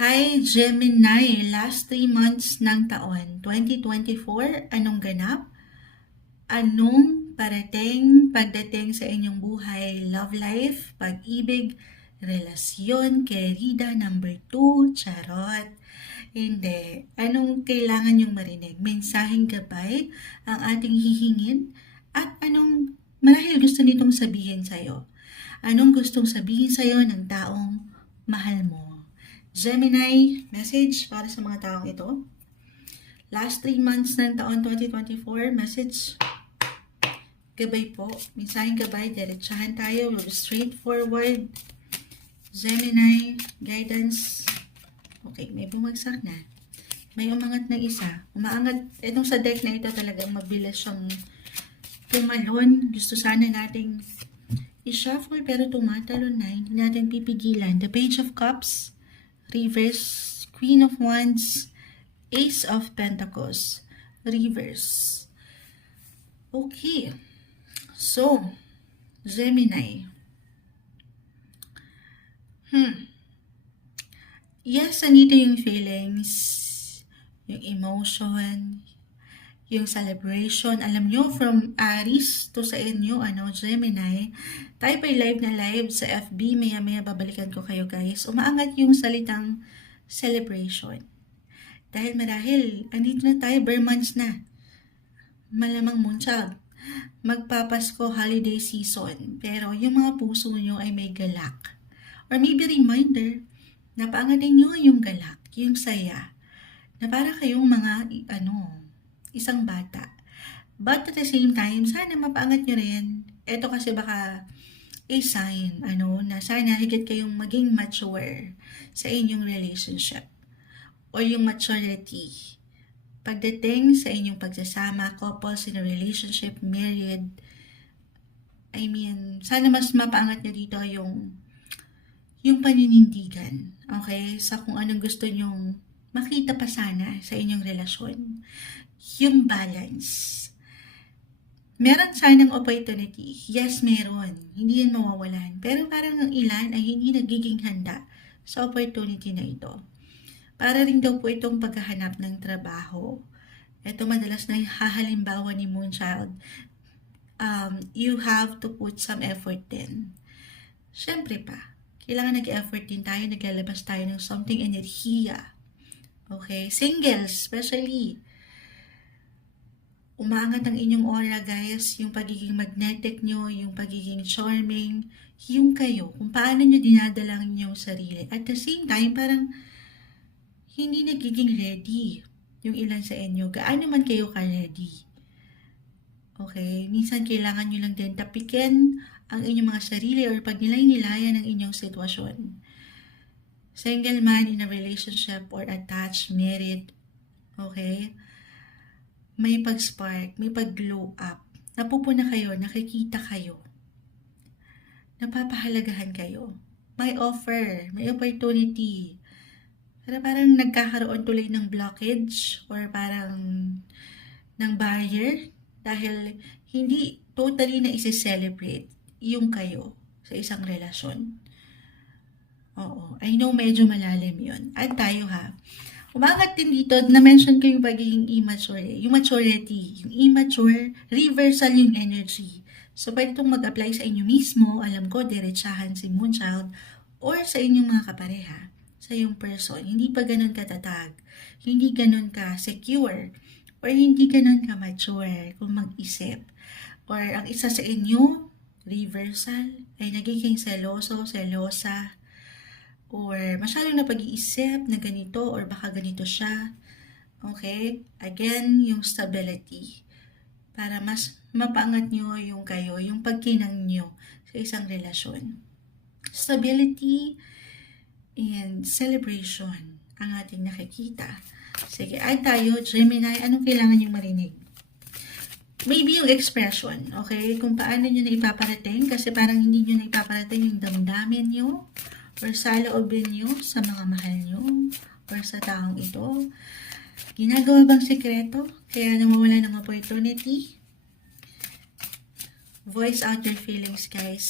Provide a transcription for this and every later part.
Hi Gemini, last 3 months ng taon, 2024, anong ganap? Anong parating pagdating sa inyong buhay, love life, pag-ibig, relasyon, kerida, number 2, charot. Hindi. Anong kailangan yung marinig? Mensaheng gabay ang ating hihingin? At anong marahil gusto nitong sabihin sa'yo? Anong gustong sabihin sa'yo ng taong mahal mo? Gemini, message para sa mga taong ito. Last 3 months ng taon 2024, message. Gabay po. Minsaheng gabay, diretsahan tayo. Straightforward. Gemini, guidance. Okay, may bumagsak na. May umangat na isa. Umaangat, itong sa deck na ito talagang mabilis siyang tumalon. Gusto sana nating i-shuffle pero tumatalon na. Hindi natin pipigilan. The Page of Cups, Reverse, Queen of Wands, Ace of Pentacles, Reverse. Okay. So, Gemini. Hmm. Yes, andito yung feelings, yung emotion, yung celebration. Alam nyo, from Aries to sa inyo, ano, Gemini, tayo pa'y live na live sa FB. Maya-maya babalikan ko kayo guys. Umaangat yung salitang celebration. Dahil marahil, andito na tayo, bare months na. Malamang moonchild. Magpapasko holiday season. Pero yung mga puso nyo ay may galak. Or maybe reminder, napaangatin nyo yung galak, yung saya, na para kayong mga, ano, isang bata. But at the same time, sana mapaangat nyo rin. Ito kasi baka a sign, ano, na sana higit kayong maging mature sa inyong relationship. Or yung maturity. Pagdating sa inyong pagsasama, couples in a relationship, married, I mean, sana mas mapaangat nyo dito yung yung paninindigan, okay? Sa kung anong gusto nyong makita pa sana sa inyong relasyon. Yung balance. Meron sanang opportunity. Yes, meron. Hindi yan mawawalan. Pero parang ang ilan ay hindi nagiging handa sa opportunity na ito. Para rin daw po itong paghahanap ng trabaho. Ito madalas na hahalimbawa ni Moonchild. Um, you have to put some effort din. Siyempre pa, kailangan nag-effort din tayo, naglalabas tayo ng something enerhiya. Okay? Singles, especially. Umaangat ang inyong aura, guys. Yung pagiging magnetic nyo, yung pagiging charming, yung kayo. Kung paano nyo dinadala ang inyong sarili. At the same time, parang hindi nagiging ready yung ilan sa inyo. Gaano man kayo ka-ready. Okay? Minsan kailangan nyo lang din tapikin ang inyong mga sarili or pag nilay-nilayan ang inyong sitwasyon. Single man in a relationship or attached, married, okay? May pag-spark, may pag-glow up. Napupuna kayo, nakikita kayo. Napapahalagahan kayo. May offer, may opportunity. Para parang nagkakaroon tuloy ng blockage or parang ng barrier dahil hindi totally na isi-celebrate yung kayo sa isang relasyon. Oo. I know medyo malalim yun. At tayo ha. Umangat din dito, na-mention ko yung pagiging immature. Yung maturity. Yung immature, reversal yung energy. So, pwede itong mag-apply sa inyo mismo. Alam ko, diretsahan si Moonchild or sa inyong mga kapareha. Sa yung person. Hindi pa ganun katatag. Hindi ganun ka secure. Or hindi ganun ka mature kung mag-isip. Or ang isa sa inyo, reversal, ay nagiging seloso, selosa, or masyadong na pag-iisip na ganito or baka ganito siya. Okay? Again, yung stability. Para mas mapangat nyo yung kayo, yung pagkinang nyo sa isang relasyon. Stability and celebration ang ating nakikita. Sige, ay tayo, Gemini, anong kailangan yung marinig? maybe yung expression, okay? Kung paano nyo na ipaparating, kasi parang hindi nyo na ipaparating yung damdamin nyo, or sa loobin nyo, sa mga mahal nyo, or sa taong ito. Ginagawa bang sekreto? Kaya nawawala ng opportunity? Voice out your feelings, guys.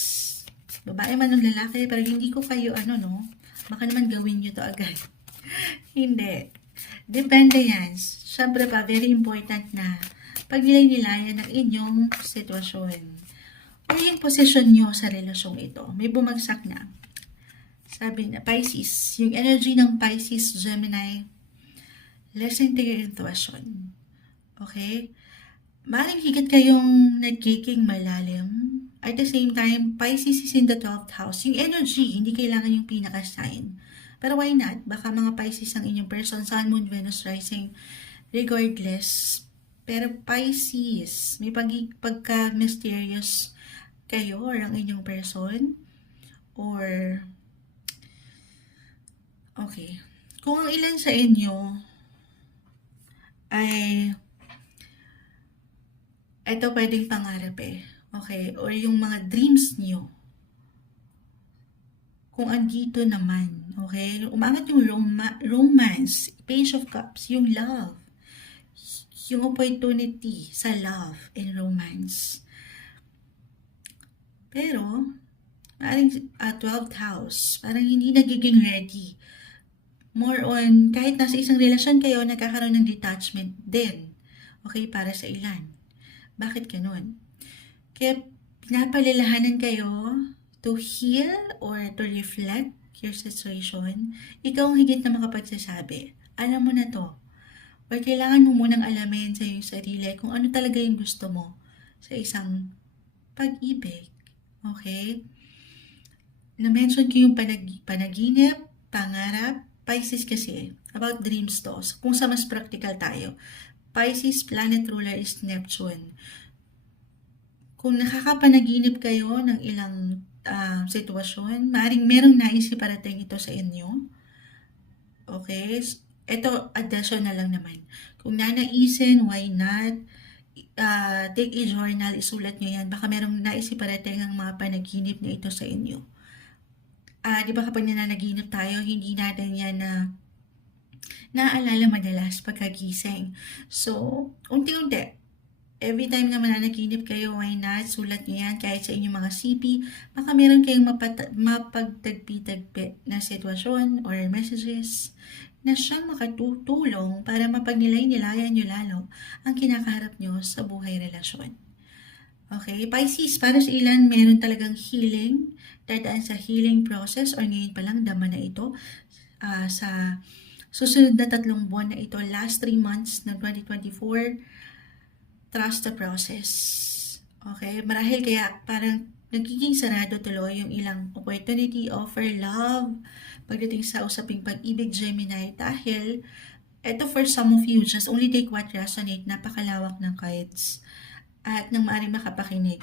Babae man ng lalaki, pero hindi ko kayo, ano, no? Baka naman gawin nyo to agad. Hindi. Depende yan. Siyempre pa, very important na pagnilay-nilayan ng inyong sitwasyon. O yung posisyon nyo sa relasyong ito. May bumagsak na. Sabi na, Pisces. Yung energy ng Pisces, Gemini, to your intuition. Okay? Maring higit kayong nagkicking malalim. At the same time, Pisces is in the 12th house. Yung energy, hindi kailangan yung pinaka-sign. Pero why not? Baka mga Pisces ang inyong person, Sun, Moon, Venus, Rising, regardless. Pero Pisces, may pag pagka-mysterious kayo or ang inyong person. Or, okay. Kung ang ilan sa inyo ay ito pwedeng pangarap eh. Okay? Or yung mga dreams niyo. Kung andito naman, okay? Umangat yung roma- romance, page of cups, yung love. Yung opportunity sa love and romance. Pero, parang uh, 12th house, parang hindi nagiging ready. More on, kahit nasa isang relasyon kayo, nagkakaroon ng detachment din. Okay, para sa ilan. Bakit ganun? Kaya pinapalalahanan kayo to heal or to reflect your situation. Ikaw ang higit na makapagsasabi. Alam mo na to. Or kailangan mo munang alamin sa iyong sarili kung ano talaga yung gusto mo sa isang pag-ibig. Okay? Na-mention ko yung panag- panaginip, pangarap, Pisces kasi, about dreams to. Kung sa mas practical tayo, Pisces planet ruler is Neptune. Kung nakakapanaginip kayo ng ilang uh, sitwasyon, maaaring merong naisip parating ito sa inyo. Okay? Ito, additional lang naman. Kung nanaisin, why not? Uh, take a journal, isulat nyo yan. Baka merong naisip parating ang mga panaginip na ito sa inyo. Uh, di ba kapag nananaginip tayo, hindi natin yan na naaalala madalas pagkagising. So, unti-unti, every time na mananaginip kayo, why not? Sulat nyo yan kahit sa inyong mga CP. Baka meron kayong mapata- mapagtagpi-tagpi na sitwasyon or messages na siyang makatutulong para mapagnilay-nilayan nyo lalo ang kinakaharap nyo sa buhay relasyon. Okay, Pisces, para sa ilan, meron talagang healing, dadaan sa healing process or ngayon pa lang dama na ito. Uh, sa susunod na tatlong buwan na ito, last 3 months ng 2024, trust the process. Okay, marahil kaya parang nagiging sarado tuloy yung ilang opportunity, offer, love, pagdating sa usaping pag-ibig Gemini dahil ito for some of you, just only take what resonate, napakalawak ng cards at nang maaaring makapakinig.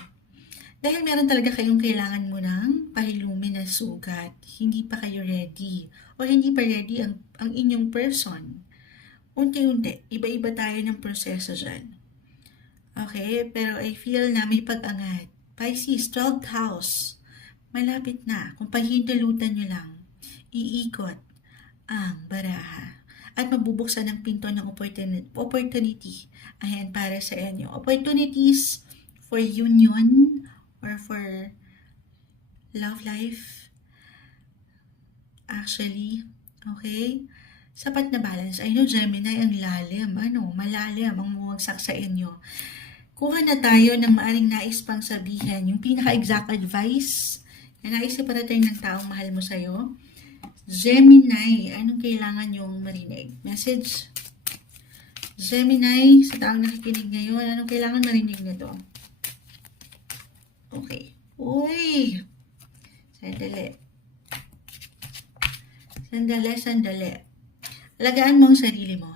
Dahil meron talaga kayong kailangan mo ng pahilumin na sugat. Hindi pa kayo ready. O hindi pa ready ang, ang inyong person. Unti-unti, iba-iba tayo ng proseso dyan. Okay, pero I feel na may pag-angat. Pisces, 12th house. Malapit na. Kung pahintulutan nyo lang, iikot ang baraha at mabubuksan ng pinto ng opportunity, opportunity ayan para sa inyo. Opportunities for union or for love life. Actually, okay? Sapat na balance. I know Gemini ang lalim, ano, malalim ang bumagsak sa inyo. Kuha na tayo ng maaring nais pang sabihin, yung pinaka-exact advice na nais parating ng taong mahal mo sa'yo Gemini, anong kailangan yung marinig? Message. Gemini, sa taong nakikinig ngayon, anong kailangan marinig nito? Okay. Uy! Sandali. Sandali, sandali. Alagaan mo ang sarili mo.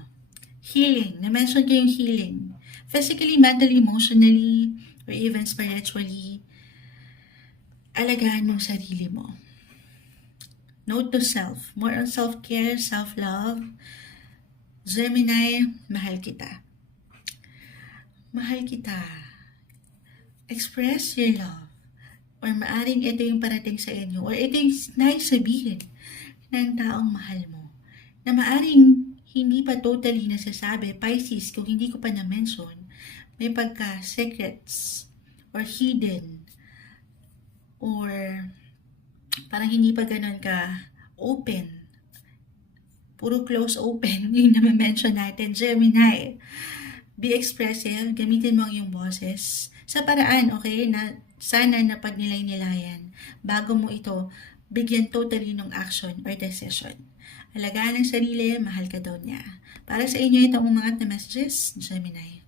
Healing. Na-mention ko yung healing. Physically, mentally, emotionally, or even spiritually. Alagaan mo ang sarili mo. Note to self. More on self-care, self-love. Gemini, mahal kita. Mahal kita. Express your love. Or maaring ito yung parating sa inyo. Or ito yung nais sabihin ng taong mahal mo. Na maaring hindi pa totally nasasabi, Pisces, kung hindi ko pa na-mention, may pagka-secrets or hidden or parang hindi pa ganun ka open puro close open yung na-mention natin. Gemini, be expressive, gamitin mo ang iyong boses sa paraan, okay, na sana na pagnilay-nilayan bago mo ito bigyan totally ng action or decision. Alagaan ang sarili, mahal ka daw niya. Para sa inyo itong mga na messages, Gemini.